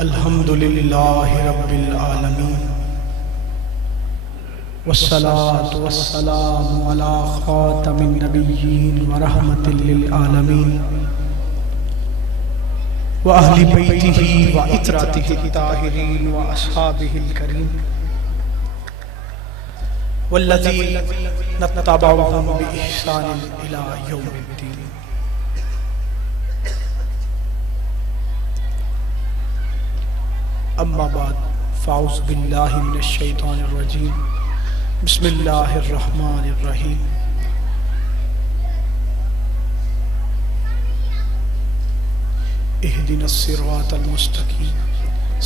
الحمدللہ رب العالمین والصلاة والسلام علی خاتم النبیین ورحمت للعالمین وأہل بیتہ وعطرتہ الطاہرین واصحابہ الکریم والذین نتبعہم بإحسان الی یوم الدین. اما بعد فاعوذ باللہ من الشیطان الرجیم بسم اللہ الرحمن الرحیم. اہدنا الصراط المستقیم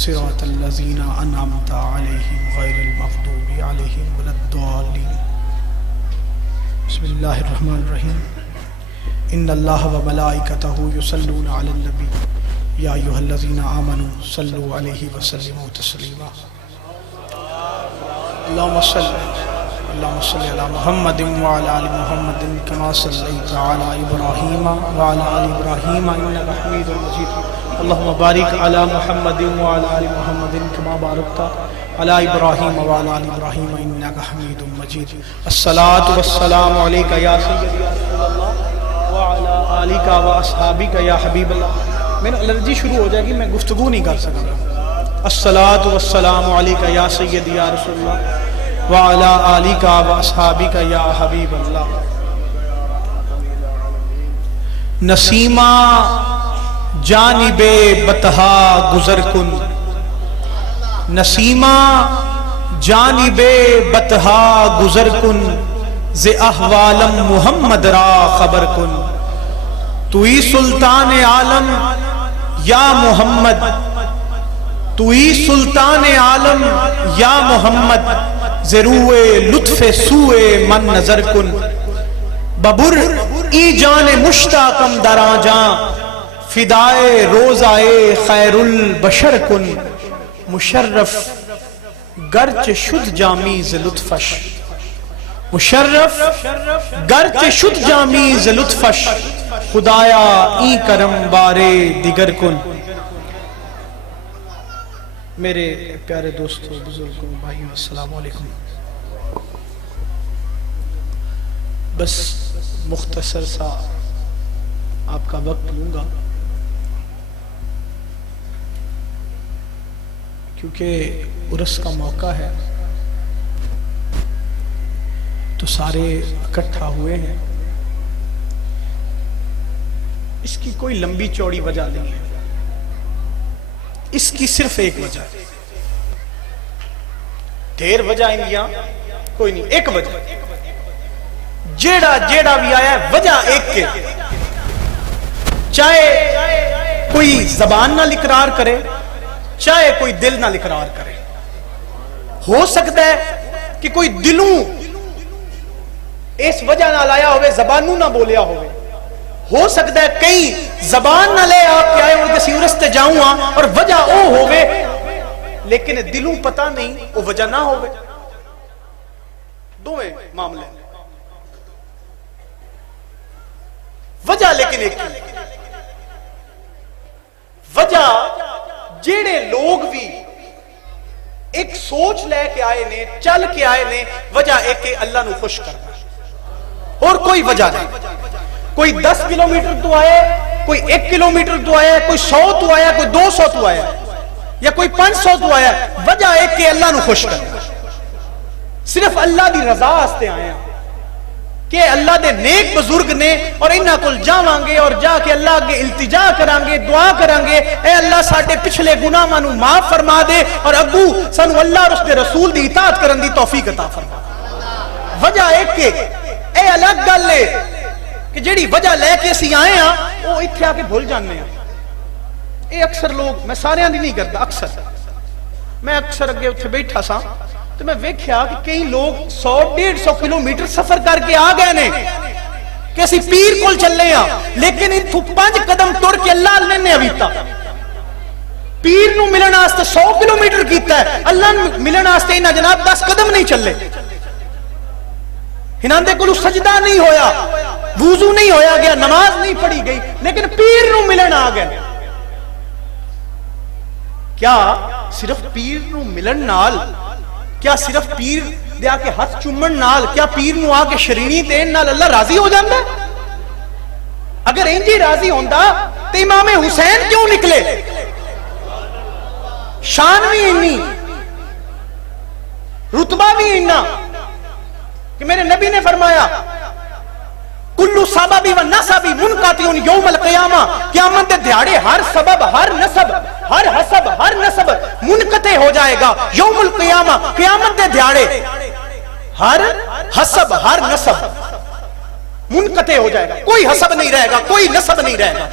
صراط الذین انعمت علیہم غیر المغضوب علیہم ولا الضالین. بسم اللہ الرحمن الرحیم. ان اللہ وملائکتہ یصلون علی النبی یا ایھا الذین آمنوا صلوا علیہ وسلموا تسلیما. اللہم صل علی محمد وعلی آل محمد کما صلیت علی ابراہیم وعلی آل ابراہیم انک حمید مجید. اللہم بارک علی محمد وعلی آل محمد کما بارکت علی ابراہیم وعلی آل ابراہیم انک حمید مجید. الصلاۃ والسلام علیک یا سیدی یا رسول اللہ وعلی آلک واصحابک یا حبیب اللہ. میرا الرجی شروع ہو جائے گی، میں گفتگو نہیں کر سکتا. الصلاۃ والسلام علیک یا سیدی یا رسول اللہ وعلی آلک واصحابک یا حبیب اللہ. نسیمہ جانب بطحا گزر کن، نسیمہ جانب بطحا گزر کن، ز احوالم محمد را خبر کن. توئی سلطان عالم یا محمد، توئی سلطان عالم یا محمد، ضروع لطف سوئے من نظر کن. ببر ای جان مشتاقم درا جان، فدائے روزائے خیر البشر کن. مشرف گرچ شد جامی ز لطفش، مشرف گرچ شد جامی ز لطفش، خدایا ای کرم بارے دیگر کن. میرے پیارے دوستوں، بزرگوں، بھائیوں، السلام علیکم. بس مختصر سا آپ کا وقت لوں گا کیونکہ عرس کا موقع ہے تو سارے اکٹھا ہوئے ہیں. اس کی کوئی لمبی چوڑی وجہ نہیں ہے، اس کی صرف ایک وجہ ہے. ڈھیر وجہ انگیاں کوئی نہیں، ایک وجہ. جیڑا بھی آیا ہے وجہ ایک کے، چاہے کوئی زبان نہ اقرار کرے، چاہے کوئی دل نہ اقرار کرے. ہو سکتا ہے کہ کوئی دلوں اس وجہ نہ لایا ہوئے، زبانوں نہ بولیا ہوئے. ہو سکتا ہے کئی زبان نہ لے آپ کے آئے ہوئے کسی عرس تے جاؤں اور وجہ او ہوئے لیکن دلوں پتہ نہیں وہ وجہ نہ ہوئے. دوئے معاملے وجہ لیکن ایک وجہ. جیڑے لوگ بھی ایک سوچ لے کے آئے نے، چل کے آئے نے، وجہ ایک کہ اللہ نو خوش کرنا، اور کوئی وجہ نہیں. کوئی 10 کلومیٹر تو آئے، کوئی 1 کلومیٹر تو آیا، کوئی 100 تو آیا، کوئی 200 تو آیا، یا کوئی 500 تو آیا. وجہ ایک کہ اللہ نو خوش کرنا، صرف اللہ دی رضا آستے آئے ہیں کہ اللہ دے نیک بزرگ نے اور انہاں کل جاوان گے اور جا کے اللہ کے التجا کران گے، دعا کران گے اے اللہ ساڑھے پچھلے گناہ مانو معاف فرما دے اور اگو سانو اللہ اور اس دے رسول دی اطاعت کرن دی توفیق عطا فرما. وجہ ایک کہ اے الگ گل لے کہ جیڑی وجہ لے کے اسی آئے ہیں وہ اتھے آ کے بھول جاننے ہیں. اے اکثر لوگ، میں سارے آن دی نہیں کرتا، میں اکثر اگے اتھے بیٹھا سا تو میں ویکھیا کہ کئی لوگ 100-150 کلومیٹر سفر کر کے آ گئے نے کہ اسی پیر کول چلے ہیں، لیکن اتھو 5 قدم ٹر کے اللہ نے ابیتا. پیر نو ملن آستے 100 کلومیٹر کیتا ہے، اللہ ملن آستے انہا جناب 10 قدم نہیں چلے. ہناندے کو سجدہ نہیں ہویا، وضو نہیں ہویا گیا، نماز نہیں پڑھی گئی، لیکن پیر نو ملن آ گئے. کیا صرف پیر نو ملن نال، کیا صرف پیر دے آ کے ہاتھ چومن نال، کیا پیر نو آ کے شرینی دین نال اللہ راضی ہو جاندا ہے؟ اگر انجی راضی ہوندا تو امام حسین کیوں نکلے؟ شان بھی انی، رتبہ بھی اتنا کہ میرے نبی نے فرمایا کلو سببی و نسبی منقطع یوم القیامہ، قیامت دے دیہاڑے ہر سبب، ہر نسب، ہر حسب، ہر نسب منقطع ہو جائے گا یوم القیامہ، قیامت دے دیہاڑے ہر حسب، ہر نسب منقطع ہو جائے گا، کوئی حسب نہیں رہے گا، کوئی نسب نہیں رہے گا۔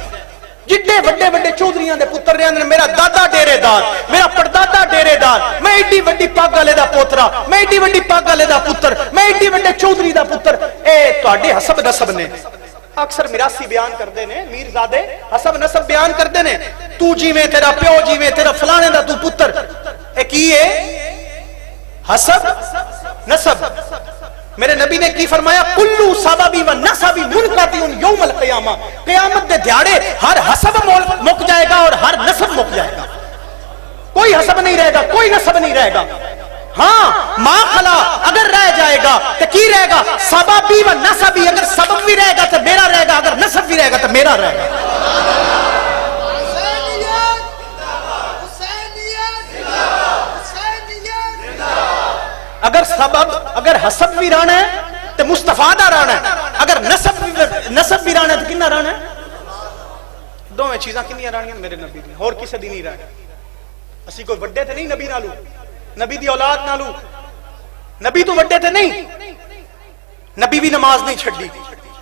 جتنے بڑے بڑے چودھریاں دے پتر رہے ہیں، میرا دادا ڈیرے دار، میرا پردادا ڈیرے دار، میں ایڈی وڈی پاگ والے دا پوترا، میں ایڈی وڈی پاگ والے دا پتر، میں ایڈی وڈے چودھری دا پتر، اے تواڈے حسب نسب نے۔ اکثر میراثی بیان کردے نے، میرزادے حسب نسب بیان کردے نے، تو جیویں تیرا پیو جیویں تیرا فلانے دا تو پتر، اے کی ہے حسب نسب۔ میرے نبی نے کی فرمایا کلو سببی و نسبی منقطع یوم القیامہ، قیامت دے دیہاڑے ہر حسب مک جائے گا اور ہر نسب مک جائے گا، کوئی حسب نہیں رہے گا، کوئی نسب نہیں رہے گا۔ ہاں ما خلا اگر رہ جائے گا تو کی رہے گا؟ سببی و نسبی، اگر سبب بھی رہے گا تو میرا رہے گا، اگر نسب بھی رہے گا تو میرا رہے گا۔ اگر سبب، اگر حسب بھی رانا ہے تو مصطفیٰ دا رانا ہے، اگر نسب بھی رانا ہے تو کنہ رانا ہے؟ دو میں چیزاں کنیاں رانیاں میرے نبی دی، اور کسے دی نہیں رانا۔ اسی کوئی وڈے تھے نہیں نبی نالو، نبی دی اولاد نالو، نبی تو وڈے تھے نہیں، نبی بھی نماز نہیں چھڑی،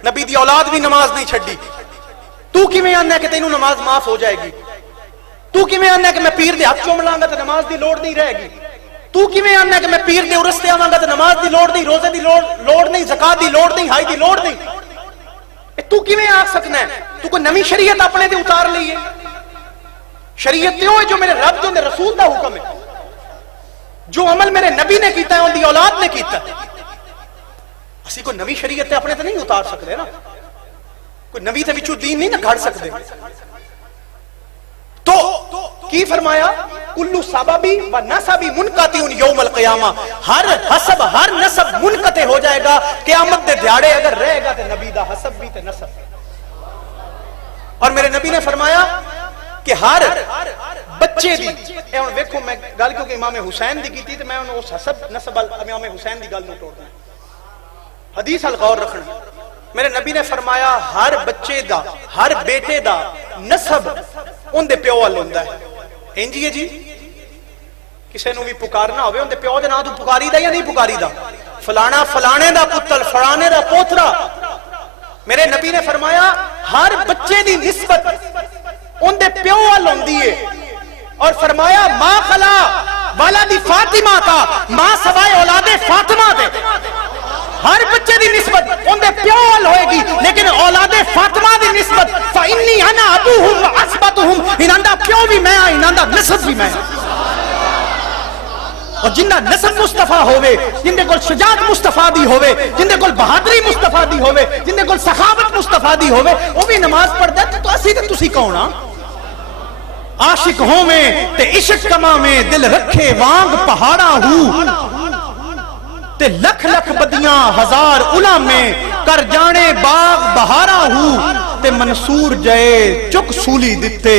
نبی دی اولاد بھی نماز نہیں چھڑی۔ تو کی میں آنا ہے کہ تینوں نماز معاف ہو جائے گی؟ تو کی میں آنا ہے کہ میں پیر دے ہاتھ چوم لانگا تو نماز دی لوڑ نہیں رہے گی؟ تو کی میں آنا ہے کہ میں پیر دے عرس تے آواں گا تو نماز دی لوڑ نہیں، روزے دی لوڑ نہیں، زکات دی لوڑ نہیں، حج دی لوڑ نہیں؟ تو کی میں آ سکنا ہے؟ تو کوئی نمی شریعت اپنے دے اتار لئیے؟ شریعت تے ہوئے جو میرے رب جو میرے رسول دا حکم ہے، جو عمل میرے نبی نے کیتا ہے ان دی اولاد نے کیتا ہے، اسی کوئی نمی شریعت تے اپنے تے نہیں اتار سکتے نا، کوئی نبی تے وچوں دین نہیں نہ گھڑ سکتے۔ تو کی فرمایا کلو سببی و نسبی منقطع یوم القیامہ، ہر حسب، ہر نسب منقطع ہو جائے گا قیامت دے دیہاڑے، اگر رہے گا تے نبی دا حسب بھی تے نسب۔ اور میرے نبی نے فرمایا کہ ہر بچے دی، اے ہن ویکھو میں گل کیونکہ امام حسین دی کیتی تے میں انہوں اس حسب نسب امام حسین دی گل نو توڑ دوں، حدیث ال غور رکھنا۔ میرے نبی نے فرمایا ہر بچے دا، ہر بیٹے دا نسب ان دے پیو وال ہوندا ہے۔ انجی ہے جی، کسے نو بھی پکارنا ہوئے ان دے پیو دے نام تو پکاری دا یا نہیں پکاری دا؟ فلانا فلانے دا پتر، فلانے دا پوترا۔ میرے نبی نے فرمایا ہر بچے دی نسبت ان دے پیو وال ہوندی ہے، اور فرمایا ما خلا ولد فاطمہ کا ما سوائے اولاد فاطمہ دے، ہر بچے دی نسبت ان دے پیو وال ہوئے گی، لیکن اولاد فاطمہ دی نسبت فإنی انا ابوہم واسبتہم، انہاں دا پیو بھی میں ہاں، انہاں دا نسب بھی میں ہاں۔ اور جنہ نسب مصطفیٰ ہوئے، جن دے کول شجاعت مصطفیٰ دی ہوئے، جن دے کول بہادری مصطفیٰ دی ہوئے، جن دے کول سخاوت مصطفیٰ دی ہوئے، وہ بھی نماز پڑھ دے تو اسی تے تسی کون ہاں؟ عاشق ہوں میں تے عشق کما میں دل رکھے وانگ پہاڑا ہوں، تے لکھ لکھ بدیاں ہزار الا میں کر جانے باغ بہارا ہوں، تے منصور جائے چک سولی دتے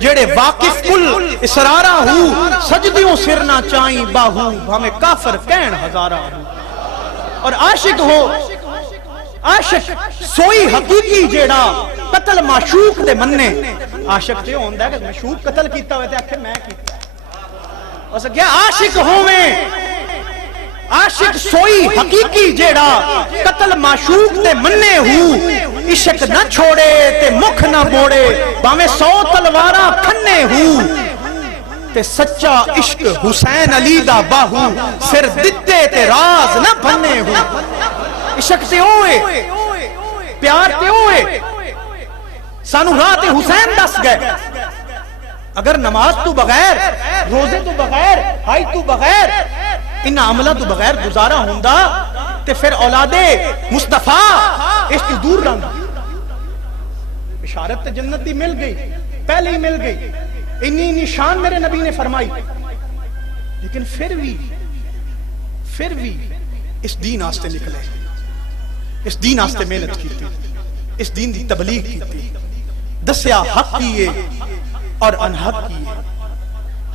جڑے واقف کل اسرارا ہوں، سجدیوں سر نہ چائیں باہو ہمیں کافر کہن ہزارا ہوں۔ اور عاشق ہو، عاشق سوئی حقیقی جیڑا قتل معشوق دے مننے، عاشق تے ہوندا ہے کہ معشوق قتل کیتا ہوئے تے آکھے میں کیتا، اس کیا عاشق ہوویں، عاشق سوئی حقیقی جیڑا قتل معشوق دے مننے ہوں، عشق نہ چھوڑے تے مکھ نہ موڑے باویں 100 تلواراں کھنے ہوں، تے سچا عشق حسین علی دا باہو سر دتے تے راز نہ بھنے ہوں۔ عشق تے ہوئے، پیار تے ہوئے، سانو راہ تے حسین دس گئے۔ اگر نماز تو بغیر، روزے تو بغیر، حج تو بغیر، ان عملہ تو بغیر گزارا ہوندہ تے پھر اولاد مصطفیٰ اس تو دور رہنا۔ بشارت تے جنت دی مل گئی، پہلے ہی مل گئی، انی نشان میرے نبی نے فرمائی، لیکن پھر بھی اس دین آستے نکلے، اس دین آستے محنت کی تھی، اس دین دی تبلیغ کی تھی، دسیا حق کیے اور انحق کیے۔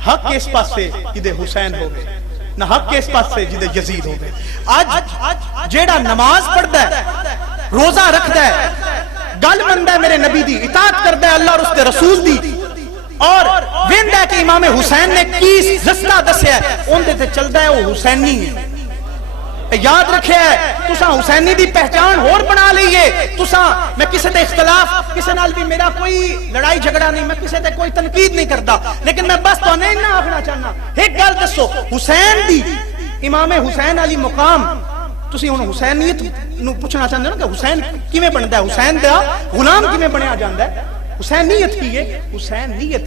حق کے اس پاس سے جدے حسین ہو گئے، نہ حق کے اس پاس سے جدے یزید ہو گئے۔ آج جیڑا نماز پڑھدا ہے، روزہ رکھدا ہے، گل مندا ہے میرے نبی دی، اطاعت کردا ہے اللہ اور اس کے رسول دی، اور ویندا ہے کہ امام حسین نے کی رستہ دسیا ہے، اون تے چلدا ہے، وہ حسینی ہے۔ یاد رکھے ہے تساں حسینی دی پہچان اور بنا لئیے۔ تساں میں کسی تے اختلاف، کسی نال بھی میرا کوئی لڑائی جھگڑا نہیں، میں کسی تے کوئی تنقید نہیں کرتا، لیکن میں بس تو نہیں نہ آخنا چاہنا ایک گل دسو، حسین دی امام حسین علی مقام تسی ہن حسینیت نو پوچھنا چاہندے ہو کہ حسین کیویں بندا ہے، حسین دا غلام کیویں بنیا جاندا ہے؟ حسینیت کی ہے؟ حسینیت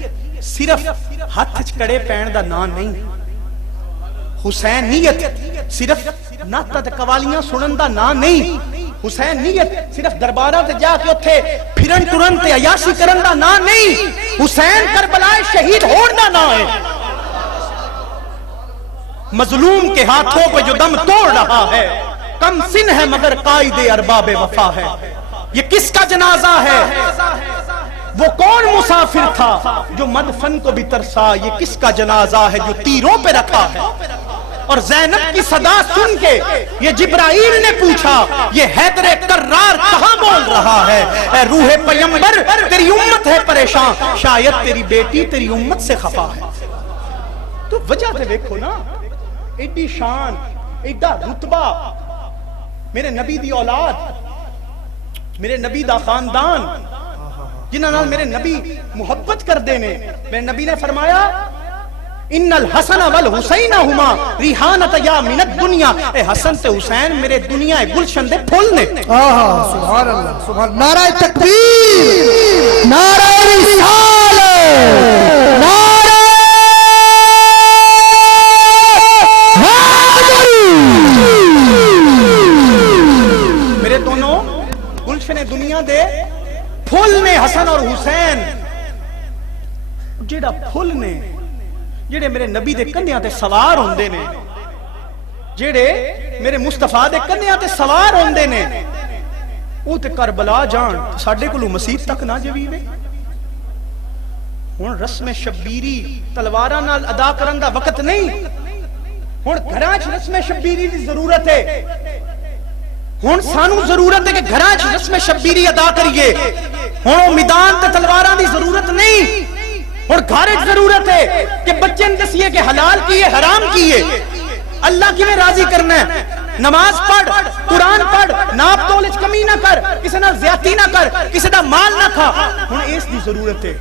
صرف ہاتھ وچ کڑے پین دا نام نہیں، حسینیت صرف نعتاں تے قوالیاں سنن دا نام نہیں، حسینیت صرف درباراں تے جا کے اوتھے پھرن ٹرن تے عیاشی کرن دا نام نہیں، حسین کربلا شہید ہون دا نام ہے۔ مظلوم کے ہاتھوں پہ جو دم توڑ رہا ہے، کم سن ہے مگر قائد ارباب وفا ہے۔ یہ کس کا جنازہ ہے؟ وہ کون مسافر تھا جو مدفن کو بھی ترسا؟ یہ کس کا جنازہ ہے جو تیروں پہ رکھا ہے؟ اور زینب کی صدا سن کے یہ جبرائیل نے پوچھا، یہ حیدر کرار کہاں بول رہا ہے؟ اے روح پیمبر تیری امت ہے پریشان، شاید تیری بیٹی تیری امت سے خفا ہے۔ تو وجہ تے دیکھو نا، ایڈی شان، ایڈا رتبہ، میرے نبی دی اولاد، میرے نبی دا خاندان، جنہاں نال میرے نبی محبت کر دینے۔ میرے نبی نے فرمایا ان الحسن والحسین ہما ریحانت یا من الدنیا، اے حسن تے حسین میرے دنیا گلشن دے پھول نے۔ سبحان اللہ، سبحان، نعرہ تکبیر، نعرہ رسالت، نعرہ حیدری۔ میرے دونوں گلشن دنیا دے پھول نے حسن اور حسین۔ جیڑا پھول نے، جڑے میرے نبی دے کنیاں تے سوار ہوندے نے، جڑے میرے مصطفیٰ دے کنیاں تے سوار ہوندے نے، وہ تے کربلا جان ساڈے کولوں مسیح تک نہ جویوے۔ ہن رسم شبیری تلواراں نال ادا کرن دا وقت نہیں، ہن گھراں وچ رسم شبیری دی ضرورت ہے۔ ہن سانو ضرورت ہے کہ گھراں وچ رسم شبیری ادا کریے، ہن میدان تے تلواراں دی ضرورت نہیں، اور گھر ایک ضرورت ہے کہ بچے نے دسیے کہ حلال کیے حرام کیے، اللہ کی میں راضی کرنا ہے۔ نماز پڑھ، قرآن پڑھ، ناپ تول وچ کمی نہ کر، کسی نال زیادتی نہ کر، کسی دا مال نہ کھا۔ ہن اس دی ضرورت ہے،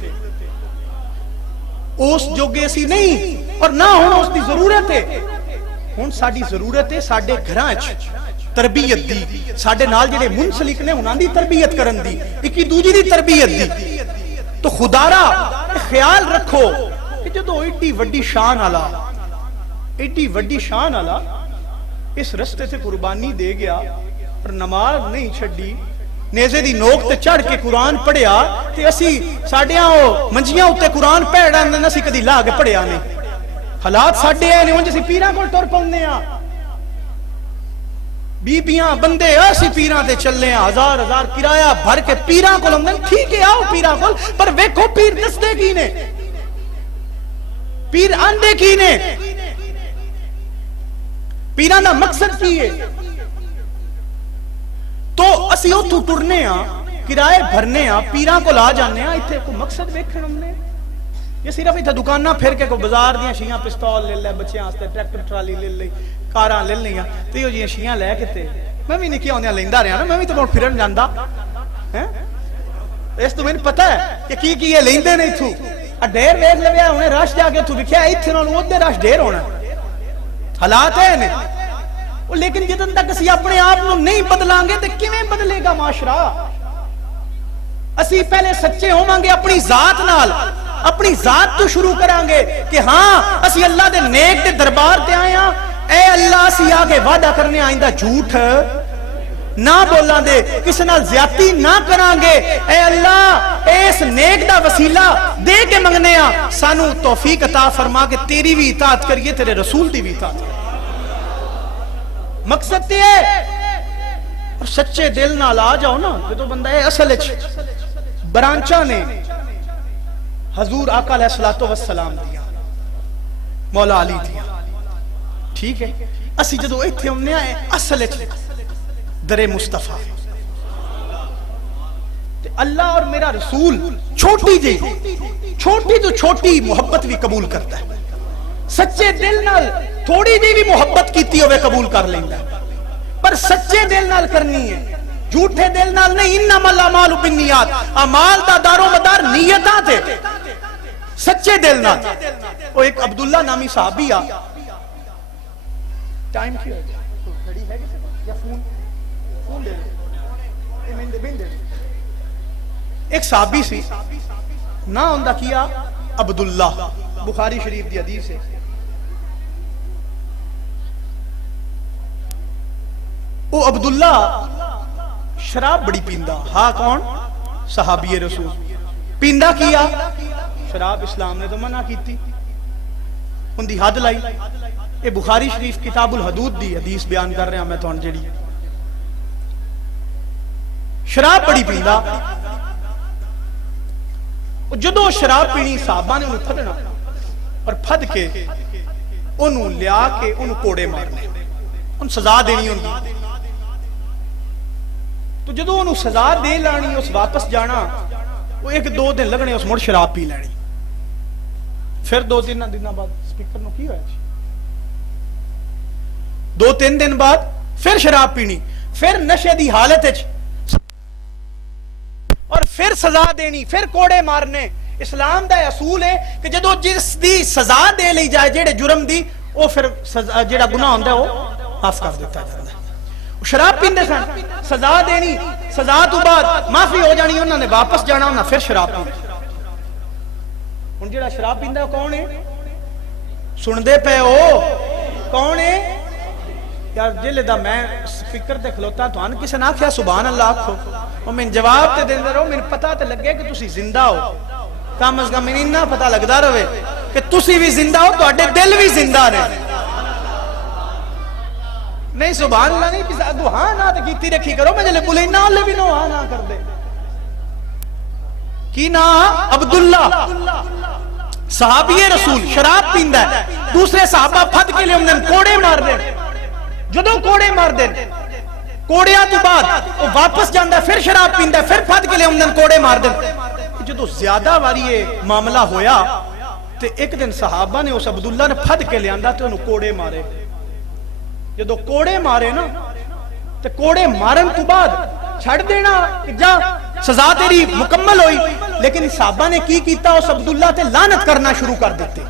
اس جوگے اسی نہیں، اور نہ ہن اس دی ضرورت ہے۔ ہن ساڈی ضرورت ہے ساڈے گھراں وچ تربیت دی، ساڈے نال جڑے منسلک نے انہاں دی تربیت کرن دی، اکی دوجی دی تربیت دی۔ تو خدا را خیال رکھو کہ جدو ایڈی وڈی شان آلا، ایڈی وڈی شان آلا اس رستے سے قربانی دے گیا اور نماز نہیں چھڑی، نیزے دی نوک تے چڑھ کے قرآن پڑھیا، تے اسی ساڑیاں منجیاں ہوتے قرآن پڑھا نہ سی کدی لا کے پڑھیا نہیں۔ حالات ساڑے آئے نہیں ہوں جیسے پیران کو ٹور پڑھنے آ، بیبیاں بندے ایسی پیران تے چلنے ہیں، ہزار ہزار کرایہ بھر کے پیران کو لندن، ٹھیک ہے آؤ پیران کو، پر ویکھو پیر دستے کی نے، پیر آندے کی نے، پیران دا مقصد کی ہے۔ تو اسی اتھو ٹرنے ہاں، کرائے بھرنے ہاں، پیران کو لا جانے ہاں، اتھے کو مقصد ویکھن ہم نے، یہ صرف اتھے دکانہ پھر کے کو بازار دیاں شیعہ پستول لے لے، بچے آستے ٹریکٹر ٹرالی لے لے، کاراں لے لیا، تو یہ جی شیعہ لے کے تے میں بھی نکیا ہوندیاں لیندہ رہا نا، میں بھی تو بہت پھرن جاندہ، اس تو میں نے پتا ہے کہ یہ لیندے نہیں تھو، ڈھیر ویگ لگیا انہیں رش جا کے تھو لکھیا ایتھے نال وہ دے رش ڈھیر ہونا، حالات ہے انہیں، لیکن جتن تک اسی اپنے آپ نو نہیں بدلائیں گے تو کیویں بدلے گا معاشرہ؟ اسی پہلے سچے ہوواں گے اپنی ذات نال، اپنی ذات تو شروع کریں گے کہ ہاں اسی اللہ دے نیک دے دربار تے آئے ہاں، اے اللہ اسی آگے وعدہ کرنے آئندہ جھوٹ نہ بولاں دے کسی نال زیادتی نہ کران گے اے اللہ اس نیک دا وسیلہ دے کے منگنے سانو توفیق عطا فرما کے تیری بھی اطاعت کریے تیرے رسول دی بھی اطاعت کریے مقصد تے ہے اور سچے دل نال آ جاؤ نا جدوں بندہ ہے اصل وچ برانچاں نے حضور آقا علیہ الصلوۃ والسلام دیا مولا علی دیا ٹھیک ہے اسی جدو ایتھے ہونے آئے اصل در مصطفیٰ اللہ اور میرا رسول چھوٹی جی چھوٹی تو چھوٹی محبت بھی قبول کرتا ہے سچے دل نال تھوڑی جی بھی محبت کیتی ہوئے قبول کر لیندہ پر سچے دل نال کرنی ہے جھوٹے دل نال نہیں انما الاعمال بالنیات اعمال دا دار و مدار نیتاں تے سچے دل نال وہ ایک عبداللہ نامی صحابی ٹائم کیا گھڑی ہے یا فون دے ایک صحابی سی نہ ہوندہ کیا عبداللہ بخاری شریف دی حدیث ہے وہ عبداللہ شراب بڑی پیندہ ہاں کون صحابی رسول پیندہ کیا شراب اسلام نے تو منع کیتی ان دی حد لائی اے بخاری شریف کتاب الحدود دی حدیث بیان کر رہے ہیں میں تو انجڑی شراب بڑی پیندہ جدو شراب پینی صحابہ نے انہوں پھدنا اور پھد کے انہوں لیا کے انہوں کوڑے مارنے ان سزا دینی ہوندی تو جدو انہوں سزا دے لانی اس واپس جانا وہ ایک دو دن لگنے اس مڑ شراب پی لینی پھر دو تین دن بعد سپیکر نو کی ہویا جی دو تین دن بعد پھر شراب پینی پھر نشے دی حالت اور پھر سزا دینی پھر کوڑے مارنے اسلام دا اصول ہے کہ جدو جس دی سزا دے لی جائے جیڑے جرم دی وہ پھر جیڑا گناہ ہوندہ ہے وہ معاف کر دیتا جاتا ہے شراب پیندے سن سزا دینی سزا تو بعد معافی ہو جانی انہوں نے واپس جانا انہوں نے پھر شراب پیندے ان جیڑا شراب پیندہ کون ہے سن دے پہ ہو کون ہے یار جلے دا میں فکر تے کھلوتا تو ان کسی نہ کیا سبحان اللہ کھو اور میں جواب تے دن رہو میں پتا تے لگے کہ تسی زندہ ہو کم از کم میں نہ پتا لگدا رہے کہ تسی بھی زندہ ہو تو اڈے دل بھی زندہ رہے نہیں سبحان اللہ نہیں پیسا دو ہاں نہ تے کیتی رکھی کرو میں جلے بولے نہ لے بھی نو ہاں نہ کر دے کی نا عبداللہ صحابی رسول شراب پیندہ ہے دوسرے صحابہ پھد کے لئے انہوں کوڑے مار دے جدو کوڑے مار دے کوڑیاں تو بعد وہ واپس جاندہ پھر شراب پیندہ پھر پھد کے لئے انہوں کوڑے مار دے جدو زیادہ باری یہ معاملہ ہویا تو ایک دن صحابہ نے اس عبداللہ نے پھد کے لئے آندہ تو انہوں کوڑے مارے جدو کوڑے مارے نا تو کوڑے مارن تو بعد چھڑ دینا جا سزا تیری مکمل ہوئی لیکن صحابہ نے کی کیتا اس عبداللہ تے لعنت کرنا شروع کر دیتے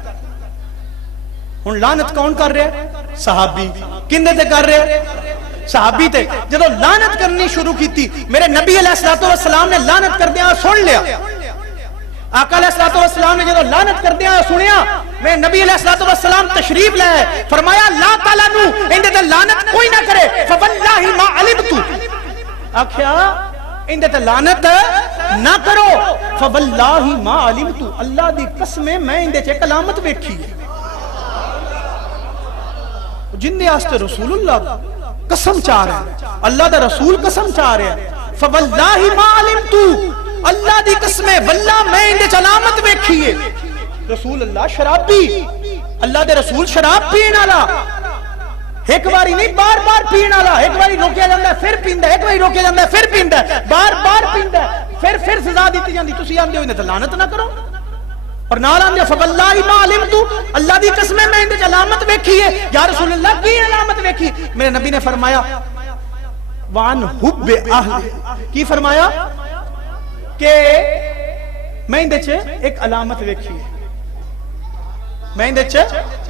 ہن لعنت کون کر رہے صحابی کندے تے کر رہے صحابی تے جدو لعنت کرنی شروع کیتی میرے نبی علیہ السلام نے لعنت کر دیا سن لیا آقا علیہ السلام نے جدو لعنت کر دیا سنیا میں نبی علیہ السلام تشریف لائے فرمایا لا تعالیٰ نو اندے تے لعنت کوئی نہ کرے فواللہ ما علمتو آکھیا اندے تے لعنت نہ کرو فواللہ ما علمتو اللہ دی قسمیں میں اندے چے علامت بیٹھی ہے جن دے آستے رسول اللہ قسم چاہ رہے ہیں اللہ دا رسول قسم چاہ رہے ہیں فواللہ ما علمتو اللہ دی قسمیں واللہ میں اندے چے علامت بیٹھی ہے رسول اللہ شراب پی اللہ دے رسول شراب پین آلا ایک باری نہیں بار بار پین آلا ایک باری روکیا جاندہ ہے پھر پیندہ ایک باری روکیا جاندہ ہے پھر پیندہ بار بار پیندہ پھر سزا دیتی جاندی تسی آندے ہوئے تو لعنت نہ کرو اور نال آندے فواللہ ما علمتو اللہ دی قسمیں میں اندے علامت ویکھی ہے یا رسول اللہ کی علامت ویکھی میرے نبی نے فرمایا وان حب اہل کی فرمایا کہ میں اندے چھے ایک علامت ویکھی ہے میں اندے چھے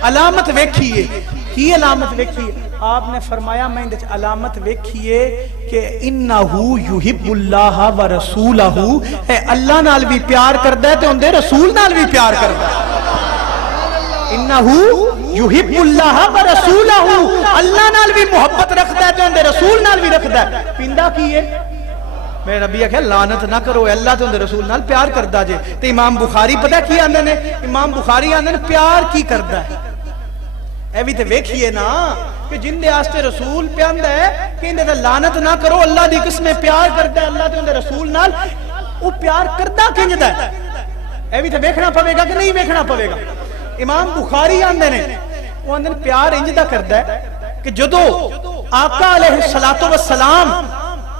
علامت ویکھی ہے کی علامت ویکھی ہے آپ نے فرمایا میں اندے چھے علامت ویکھی ہے کہ انہو یحب اللہ و رسولہ اے اللہ نال بھی پیار کردہ ہے تو اندے رسول نال بھی پیار کردہ ہے انہو یحبُ اللَّهَ وَرَسُولَهُ، اللہ نال بھی محبت رکھدا ہے تے اندے رسول نال بھی رکھدا ہے. پیندا کی ہے؟ میرے نبی آخیا لعنت نہ کرو، اللہ تے اندے رسول نال پیار کردا جے. تے امام بخاری پتہ کی آندے نے؟ امام بخاری آندے نے پیار کی کردا ہے. اے بھی تے ویکھیے نا کہ جن دے واسطے رسول پیاندا ہے کہ اندے تے لعنت نہ کرو، اللہ دی قسم پیار کردا ہے اللہ تے اندے رسول نال. او پیار کردا کنجدا ہے؟ اے بھی تے ویکھنا پوے گا کہ نہیں ویکھنا پوے گا. امام بخاری آندے نے وہ آندے نے پیار انجدا کردا ہے کہ جدو آقا علیہ الصلوۃ والسلام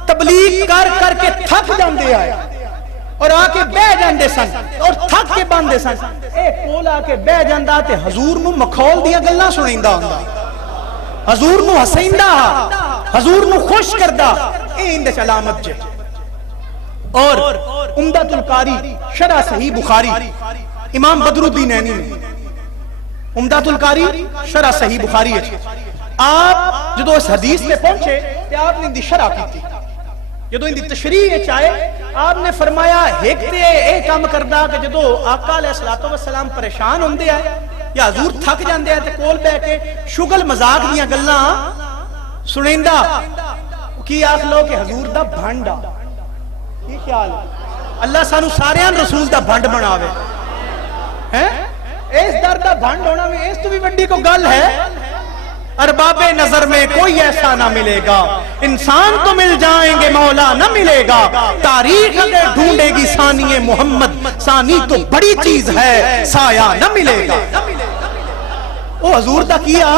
تبلیغ کر کر کے تھک جاندے آئے اور آ کے بہ جاندے سن اور تھک کے باندے سن، اے کول آ کے بہ جاندا تے حضور نو مخول دیاں گلاں سنیندا ہوندا، حضور نو ہسیندا، حضور نو خوش کردا. اے اندے علامت جے. اور عمدۃ القاری شرح صحیح بخاری امام بدر الدین عینی نے عمدۃ القاری شرح صحیح بخاری ہے. آپ جدو اس حدیث پہ پہنچے تے آپ نے اندی شرح کی تھی، جدو اندی تشریح چاہے آپ نے فرمایا ایک تے اے کام کردا کہ جدو آقا علیہ الصلوۃ والسلام پریشان ہوندے آئے یا حضور تھک جاندے آئے تے کول بیٹھ کے شغل مذاق دیاں گلاں سنیندا. کی آکھ لو کہ حضور دا بھانڈا. کی خیال اللہ سانو سارے رسول دا بھانڈ بناوے ہیں. اس در دا بھانڈ ہونا میں اس تو بھی بڑی کو گل ہے. ارباب نظر میں کوئی ایسا نہ ملے گا، انسان تو مل جائیں گے مولا نہ ملے گا. تاریخ اگر ڈھونڈے گی ثانی محمد، ثانی تو بڑی چیز ہے سایہ نہ ملے گا. او حضور دا کیا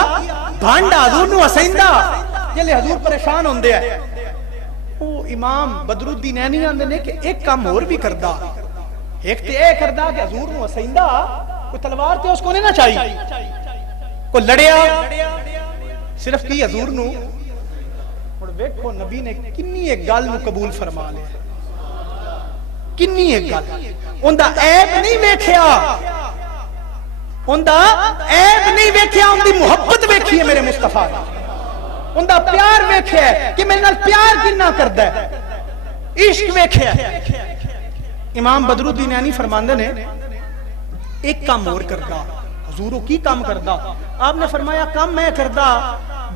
بھانڈا، حضور نو ہسیندا جلے حضور پریشان ہوندے ہیں. او امام بدر الدین عینی آندے نے کہ ایک کام اور بھی کردا. ایک تے اے کردا کہ حضور نو ہسیندا، کوئی تلوار تے اس کو نہیں نہ چاہیے، کوئی لڑیا صرف کی حضور نو. اور ویکھو نبی نے کنی ایک گل نو قبول فرما لیا، کنی ایک گل. اوندا عیب نہیں ویکھیا، اوندا عیب نہیں ویکھیا، اون دی محبت ویکھی ہے میرے مصطفیٰ نے. اوندا پیار ویکھیا ہے کہ میرے نال پیار کنا کردا ہے، عشق ویکھیا ہے. امام بدر الدین عینی فرماندے نے ایک کام اور کردا. حضورو کی کام کردا؟ آپ نے فرمایا کام میں کردا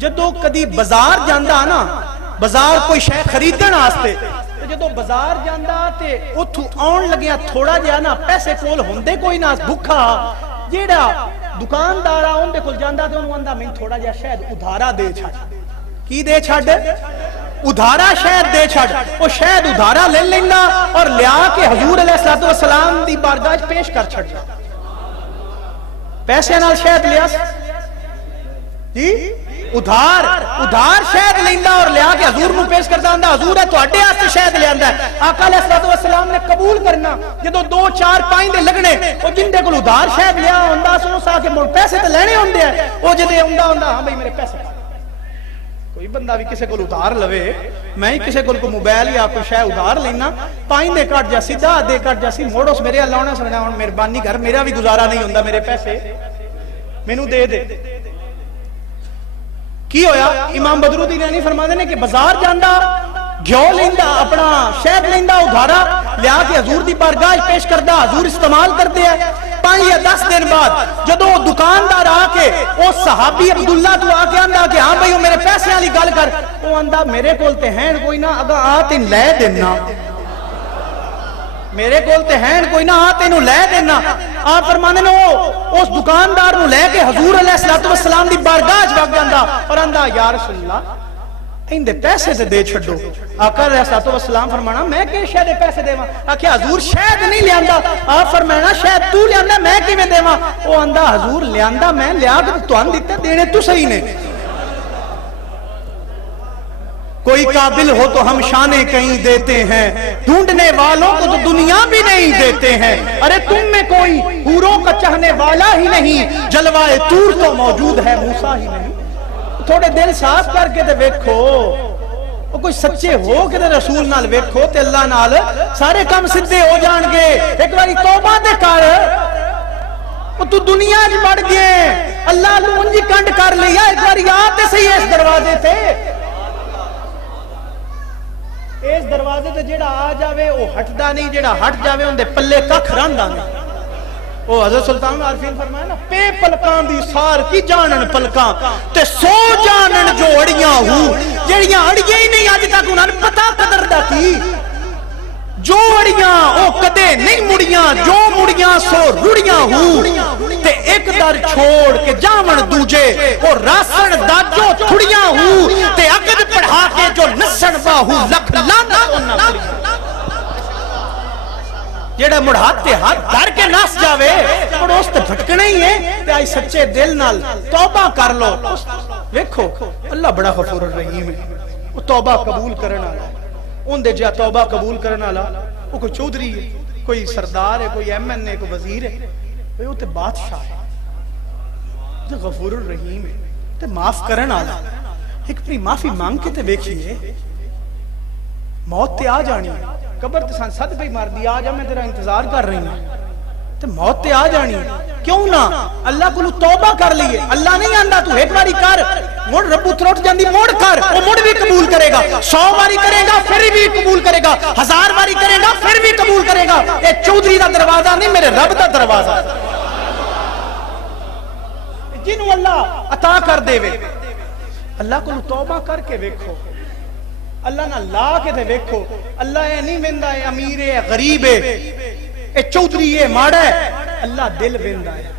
جدو کدی بازار جاندا نا، بازار کوئی شے خریدن واسطے، جدو بازار جاندا تے اوتھوں آن لگیا تھوڑا جہا نا پیسے کول ہوندے کوئی نہ، بھکھا جیڑا دکاندار آ اون دے کول جاندا تے اونوں آندا میں تھوڑا جہا شاید ادھارا دے چھڈ. کی دے چھڈ؟ ادھارا شاید دے چھڈ. او شاید ادھارا لے لیندا اور لیا کے حضور علیہ الصلوۃ والسلام دی بارگاہ وچ پیش کر چھڈدا. پیسے نال شاید لیا جی ادھار شاید لیندا اور لیا کے حضور نو پیش کردا ہوندا، حضور ہے تواڈے واسطے شاید لیندا ہے. آقا علیہ الصلوۃ والسلام نے قبول کرنا جدوں 2-4 پائندے لگنے او جندے کول ادھار شاید لیا ہوندا سو سا کے مڑ پیسے تے لینے ہوندے ہیں. او جدے ہوندا ہاں بھائی میرے پیسے. کوئی بندہ بھی کسے کول ادھار لوے، میں ہی کسے کول کوئی موبائل یا کوئی شے ادھار لینا، پائندے کٹ جا سیدھا دے کٹ جا سی موڑ اس میرے اللہ نے سمجھا ہن مہربانی کر، میرا بھی گزارا نہیں ہوندا، میرے پیسے مینوں دے دے. کی ہویا؟ امام بدر الدین عینی فرماندے نے کہ بازار جاندا، گھیو لیندا، اپنا شہد لیندا ادھارا لیا کے حضور دی بارگاہ پیش کردا، حضور استعمال کرتے ہیں. 5 یا 10 دن بعد جدو دکاندار آ کے او صحابی عبداللہ تو آ کے آندا کہ ہاں بھائی میرے پیسے والی گل کر، او آندا میرے کول تے ہیں کوئی نہ، اگا آ تین لے دینا، میرے کول تے ہیں کوئی نہ، آ تینوں لے دینا. آپ فرماندے نے اس دکاندار نو لے کے حضور علیہ الصلوۃ والسلام دی بارگاہ وچ وگ جاندا اور آندا یا رسول اللہ ایندے پیسے تے دے چھڈو. آقا علیہ الصلوۃ والسلام فرمانا میں کہ شے دے پیسے دیواں؟ آکھیا حضور شاید نہیں لیاندا. آپ فرمانا شاید تو لیاندا میں کیویں دیواں؟ او آندا حضور لیاندا میں لیا کے تہاں دتے دینے تو صحیح نے. کوئی قابل ہو تو ہم شانے کہیں دیتے ہیں، ڈھونڈنے والوں کو تو دنیا بھی نہیں دیتے ہیں. ارے تم میں کوئی حوروں کا چاہنے والا ہی نہیں، جلوائے طور تو موجود ہے موسیٰ ہی نہیں. تھوڑے دل صاف کر کے تے ویکھو، کوئی سچے ہو کے تے رسول نال ویکھو تے اللہ نال سارے کام سدھے ہو جان گے. ایک باری توبہ تے کر، تو دنیا وچ بڑھ گئے، اللہ نو انجی کنڈ کر لیا. ایک باری آ تے صحیح اس دروازے تے، اس دروازے تے جیڑا آ جاوے او ہٹدا نہیں، جیڑا ہٹ جاوے اون دے پلے ککھ رہندا نہیں. وہ حضرت سلطان عارفین فرمایا نا پے پلکاں دی سار کی جانن پلکاں تے سو جانن جو اڑیاں ہو جڑیاں اڑیاں ہی نہیں اج تک انہاں نوں پتہ قدر دا کی جو اڑیاں او کدے نہیں مڑیاں جو مڑیاں سو رڑیاں ہو تے ایک در چھوڑ کے جاون دوجے او راسن داجو تھڑیاں ہو تے عقد پڑھا کے جو نسن باہو لکھ لعنت انہاں جیڑا مڑھاتے ہاتھ دھر کے ناس جاوے پڑوس تے بھٹکنا ہی ہے تے آئی سچے دل نال توبہ کر لو ویکھو اللہ بڑا غفور الرحیم ہے وہ توبہ قبول کرنا ان دے جا توبہ قبول کرنا وہ کوئی چودھری ہے کوئی سردار ہے کوئی ایم این اے کوئی وزیر ہے وہ تے بادشاہ ہے تے غفور الرحیم ہے تے معاف کرنا ایک پری معافی مانگ کے تے بیکھئے موت تے آ جانی قبر تے سان صد پہ مار دیا آجا میں تیرا انتظار کر رہی ہوں تے موت تے آ جانی کیوں نہ اللہ کو توبہ کر لیے اللہ نہیں آندہ تو ایک باری کر مڑ ربو تروٹ جاندی مڑ کر وہ مڑ بھی قبول کرے گا 100 باری کرے گا پھر بھی قبول کرے گا 1000 باری کرے گا پھر بھی قبول کرے گا یہ چودھری دا دروازہ نہیں میرے رب دا دروازہ جنہوں اللہ عطا کر دے وے اللہ کو توبہ کر کے ویکھو اللہ نہ لا کے دے ویکھو اللہ اے نہیں ویندا ہے امیر ہے غریب ہے اے چودھری ہے ماڑا ہے اللہ دل ویندا ہے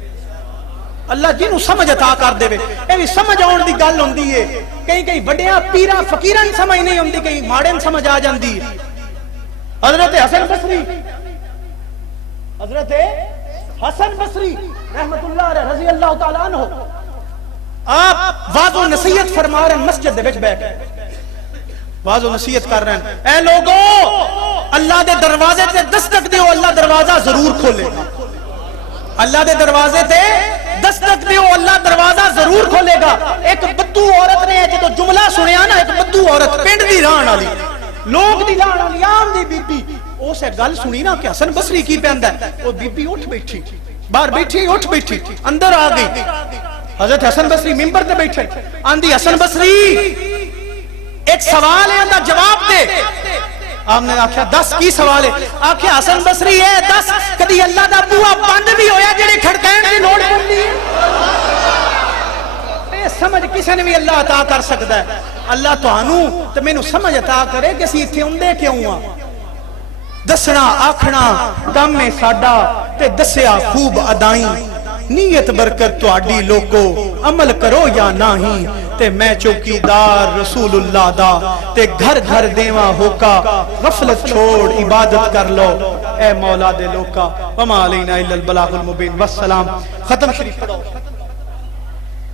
اللہ جنوں سمجھ عطا کر دے اے بھی سمجھ آن دی گل ہوندی ہے کئی بڑیاں پیراں فقیراں سمجھ نہیں ہوندی کئی ماڑے سمجھ آ جاندی ہے حضرت حسن بصری رحمت اللہ علیہ رضی اللہ تعالیٰ عنہ آپ واضح و نصیحت فرما رہے ہیں مسجد دے وچ بیٹھ واضح و نصیحت کر رہے ہیں اے لوگو اللہ دے دروازے تے دستک دیو اللہ دروازہ ضرور کھولے گا اللہ دے دروازے تے دستک دیو اللہ دروازہ ضرور کھولے گا ایک بدو عورت نے جدو جملہ سنیا نا ایک بدو عورت پنڈ دی ران والی لوگ دی ران والی عام دی بی بی اسے گل سنی نا کہ حسن بصری کی پیندا ہے وہ بی بی اٹھ بیٹھی باہر بیٹھی اٹھ بیٹھی اندر آ گئی حضرت حسن بصری منبر تے بیٹھے آندی حسن بصری ایک سوال ہے اندر جواب دے آپ نے آکھیا 10 کی سوال ہے آکھیا حسن بصری ہے 10 کدی اللہ دا بوہا بند بھی ہویا جڑے کھڑکین دی لوڑ پڑی اے سمجھ کسے نے بھی اللہ عطا کر سکتا ہے اللہ تانوں تے مینوں سمجھ عطا کرے کہ اسی ایتھے اوندے کیوں ہاں دسنا آکھنا کم میں ساڈا تے دسیا خوب ادائیں نیت برکت تواڈی لوکو عمل کرو یا نہیں تے میں چوکیدار رسول اللہ دا تے گھر گھر دیواں ہوکا غفلت چھوڑ عبادت کر لو اے مولا دے لوکا وما علینا الا البلاغ المبین والسلام ختم شریف پڑھو